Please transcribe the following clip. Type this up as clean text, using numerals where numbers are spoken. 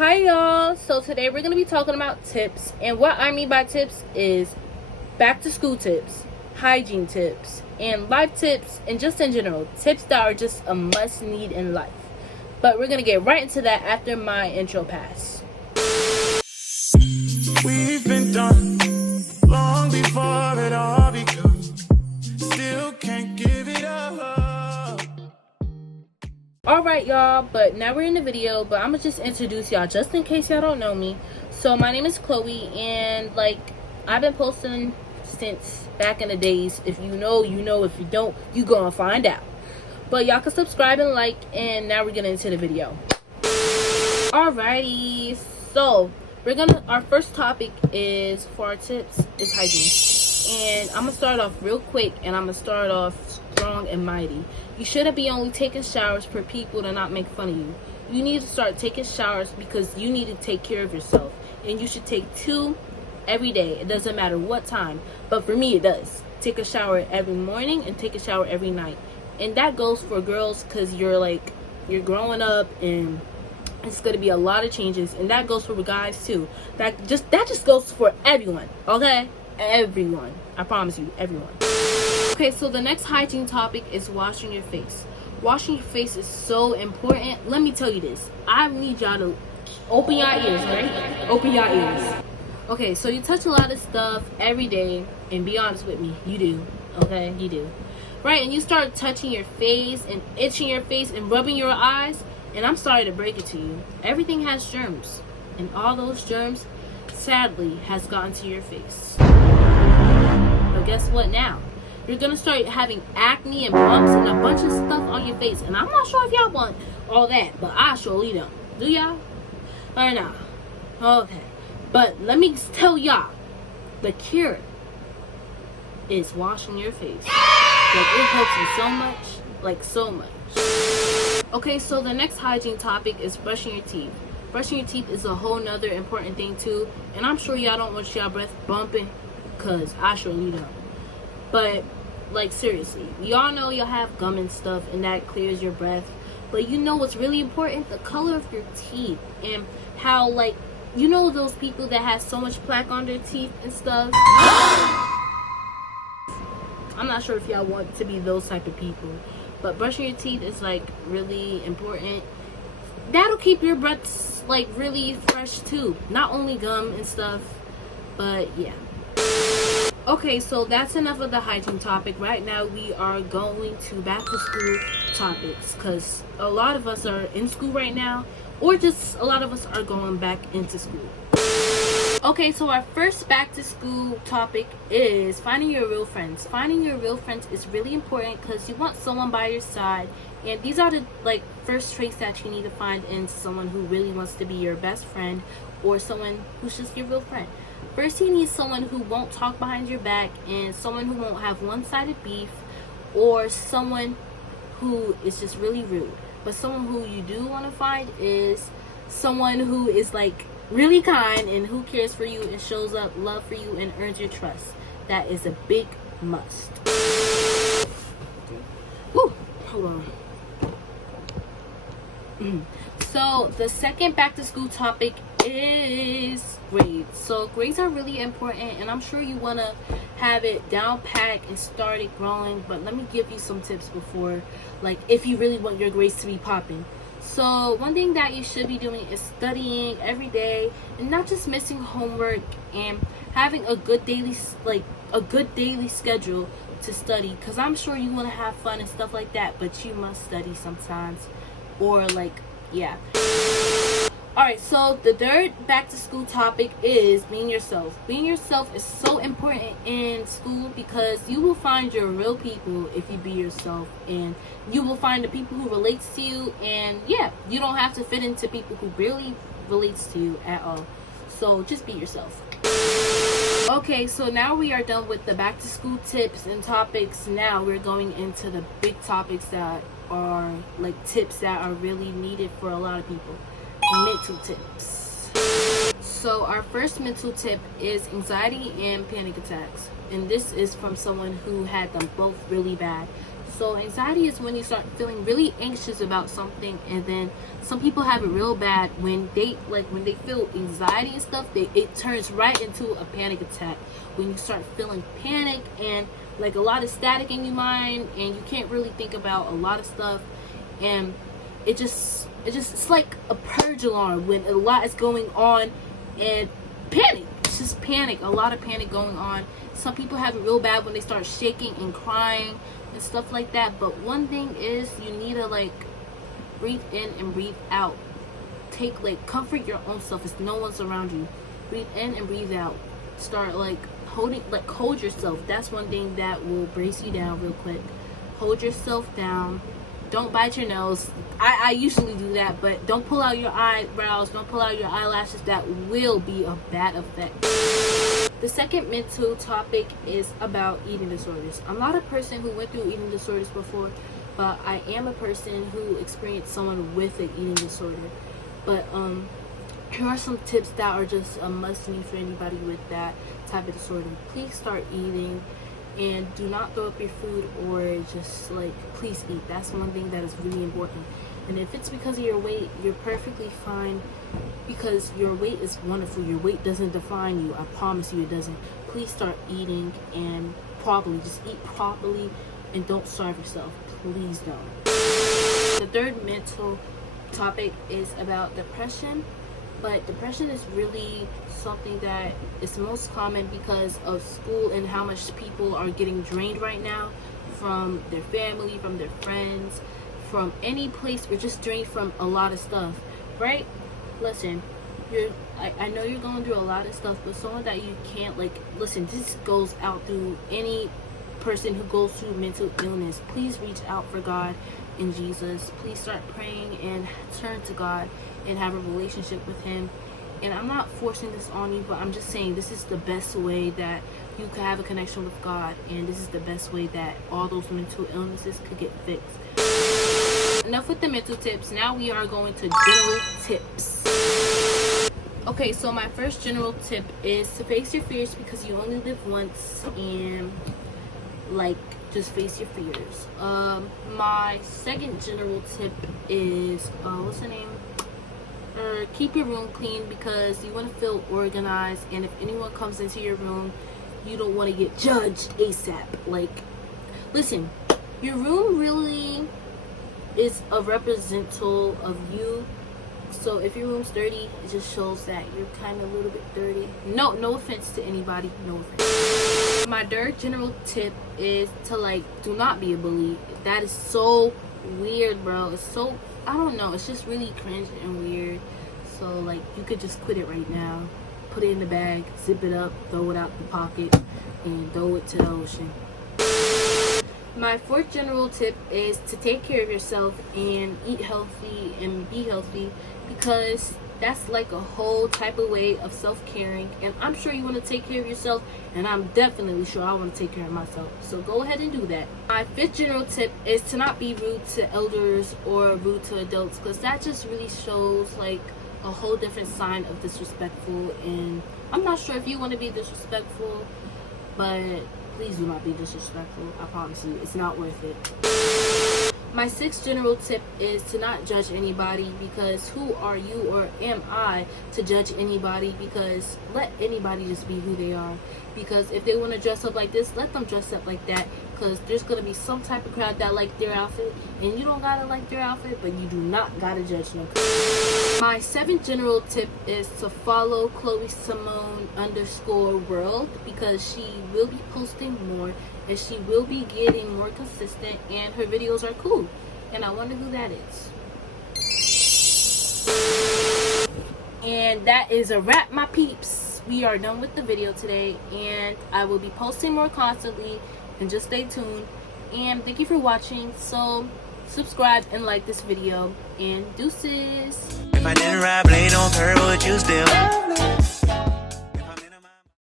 Hi y'all, so today we're going to be talking about tips, and what I mean by tips is back to school tips, hygiene tips, and life tips, and just in general, tips that are just a must need in life. But we're going to get right into that after my intro pass. We've been done long before it all begun. Still can't give it up. Alright y'all, but now we're in the video, but I'm gonna just introduce y'all just in case y'all don't know me. So my name is Chloe, and I've been posting since back in the days. If you know, you know. If you don't, you gonna find out. But y'all can subscribe and like, and now we're getting into the video. Alrighty, so our first topic is for our tips is hygiene. And I'm gonna start off real quick, and I'm gonna start off strong and mighty. You shouldn't be only taking showers for people to not make fun of you. You need to start taking showers because you need to take care of yourself. And you should take 2 every day. It doesn't matter what time. But for me, it does. Take a shower every morning and take a shower every night. And that goes for girls because you're growing up and it's going to be a lot of changes. And that goes for guys too. That just goes for everyone. Okay? Everyone. I promise you, everyone. Okay, so the next hygiene topic is washing your face. Washing your face is so important. Let me tell you this. I need y'all to open your ears, right? Open your ears. Okay, so you touch a lot of stuff every day, and be honest with me, you do. Okay, you do. Right, and you start touching your face and itching your face and rubbing your eyes, and I'm sorry to break it to you. Everything has germs, and all those germs, sadly, has gotten to your face. But guess what now? You're gonna start having acne and bumps and a bunch of stuff on your face. And I'm not sure if y'all want all that, but I surely don't. Do y'all? Or not? Okay. But let me tell y'all, the cure is washing your face. It helps you so much. So much. Okay, so the next hygiene topic is brushing your teeth. Brushing your teeth is a whole nother important thing too. And I'm sure y'all don't want y'all breath bumping, because I surely don't. But seriously, y'all know y'all have gum and stuff and that clears your breath, but you know what's really important? The color of your teeth, and how you know those people that have so much plaque on their teeth and stuff. I'm not sure if y'all want to be those type of people, but brushing your teeth is really important. That'll keep your breath really fresh too, not only gum and stuff, but yeah. Okay, so that's enough of the hygiene topic. Right now we are going to back to school topics, because a lot of us are in school right now, or just a lot of us are going back into school. Okay, so our first back to school topic is finding your real friends. Finding your real friends is really important because you want someone by your side, and these are the first traits that you need to find in someone who really wants to be your best friend, or someone who's just your real friend. First, you need someone who won't talk behind your back, and someone who won't have one-sided beef, or someone who is just really rude. But someone who you do want to find is someone who is really kind and who cares for you and shows up love for you and earns your trust. That is a big must. Woo, hold on. So the second back to school topic is grades. So grades are really important, and I'm sure you want to have it down pat and start it growing, but let me give you some tips before, if you really want your grades to be popping. So one thing that you should be doing is studying every day, and not just missing homework, and having a good daily schedule to study, because I'm sure you want to have fun and stuff like that, but you must study sometimes, or yeah. Alright, so the third back to school topic is being yourself. Being yourself is so important in school, because you will find your real people if you be yourself, and you will find the people who relates to you, and yeah, you don't have to fit into people who barely relates to you at all. So just be yourself. Okay, so now we are done with the back to school tips and topics. Now we're going into the big topics that are tips that are really needed for a lot of people. Mental tips. So our first mental tip is anxiety and panic attacks, and this is from someone who had them both really bad. So anxiety is when you start feeling really anxious about something, and then some people have it real bad when they feel anxiety and stuff. It turns right into a panic attack when you start feeling panic and like a lot of static in your mind, and you can't really think about a lot of stuff, and it's like a purge alarm when a lot is going on, and panic. It's just panic, a lot of panic going on. Some people have it real bad when they start shaking and crying and stuff like that. But one thing is, you need to like breathe in and breathe out. Comfort your own self if no one's around you. Breathe in and breathe out. Start hold yourself. That's one thing that will brace you down real quick. Hold yourself down. Don't bite your nose. I usually do that, but don't pull out your eyebrows, don't pull out your eyelashes. That will be a bad effect. The second mental topic is about eating disorders. I'm not a person who went through eating disorders before, but I am a person who experienced someone with an eating disorder. But here are some tips that are just a must-need for anybody with that type of disorder. Please start eating, and do not throw up your food, or just please eat. That's one thing that is really important. And if it's because of your weight, you're perfectly fine, because your weight is wonderful. Your weight doesn't define you. I promise you it doesn't. Please start eating, and properly. Just eat properly, and don't starve yourself. Please don't. The third mental topic is about depression. But depression is really something that is most common because of school and how much people are getting drained right now from their family, from their friends, from any place, or just drained from a lot of stuff, right? Listen, I know you're going through a lot of stuff, but someone that you can't listen, this goes out to any person who goes through mental illness. Please reach out for God and Jesus. Please start praying and turn to God and have a relationship with Him. And I'm not forcing this on you, but I'm just saying this is the best way that you could have a connection with God, and this is the best way that all those mental illnesses could get fixed. Enough with the mental tips. Now we are going to general tips. Okay, so my first general tip is to face your fears, because you only live once, and just face your fears. My second general tip is what's the name? Keep your room clean, because you want to feel organized, and if anyone comes into your room, you don't want to get judged ASAP. Listen, your room really is a representative of you. So if your room's dirty, it just shows that you're kind of a little bit dirty. No offense to anybody, no offense. My third general tip is to do not be a bully. That is so weird, bro. It's so, I don't know, it's just really cringe and weird. So you could just quit it right now. Put it in the bag, zip it up, throw it out the pocket, and throw it to the ocean. My fourth general tip is to take care of yourself and eat healthy and be healthy, because that's a whole type of way of self-caring, and I'm sure you want to take care of yourself, and I'm definitely sure I want to take care of myself. So go ahead and do that. My fifth general tip is to not be rude to elders or rude to adults, because that just really shows a whole different sign of disrespectful, and I'm not sure if you want to be disrespectful, but please do not be disrespectful. I promise you, it's not worth it. My sixth general tip is to not judge anybody, because who are you, or am I to judge anybody? Because let anybody just be who they are. Because if they want to dress up like this, let them dress up like that. Because there's going to be some type of crowd that like their outfit, and you don't gotta like their outfit, but you do not gotta judge them. My seventh general tip is to follow Chloe Simone _world, because she will be posting more, and she will be getting more consistent, and her videos are cool, and I wonder who that is. And that is a wrap, my peeps. We are done with the video today, and I will be posting more constantly, and just stay tuned. And thank you for watching. So subscribe and like this video, and deuces. If I didn't ride blade on curve, would you still?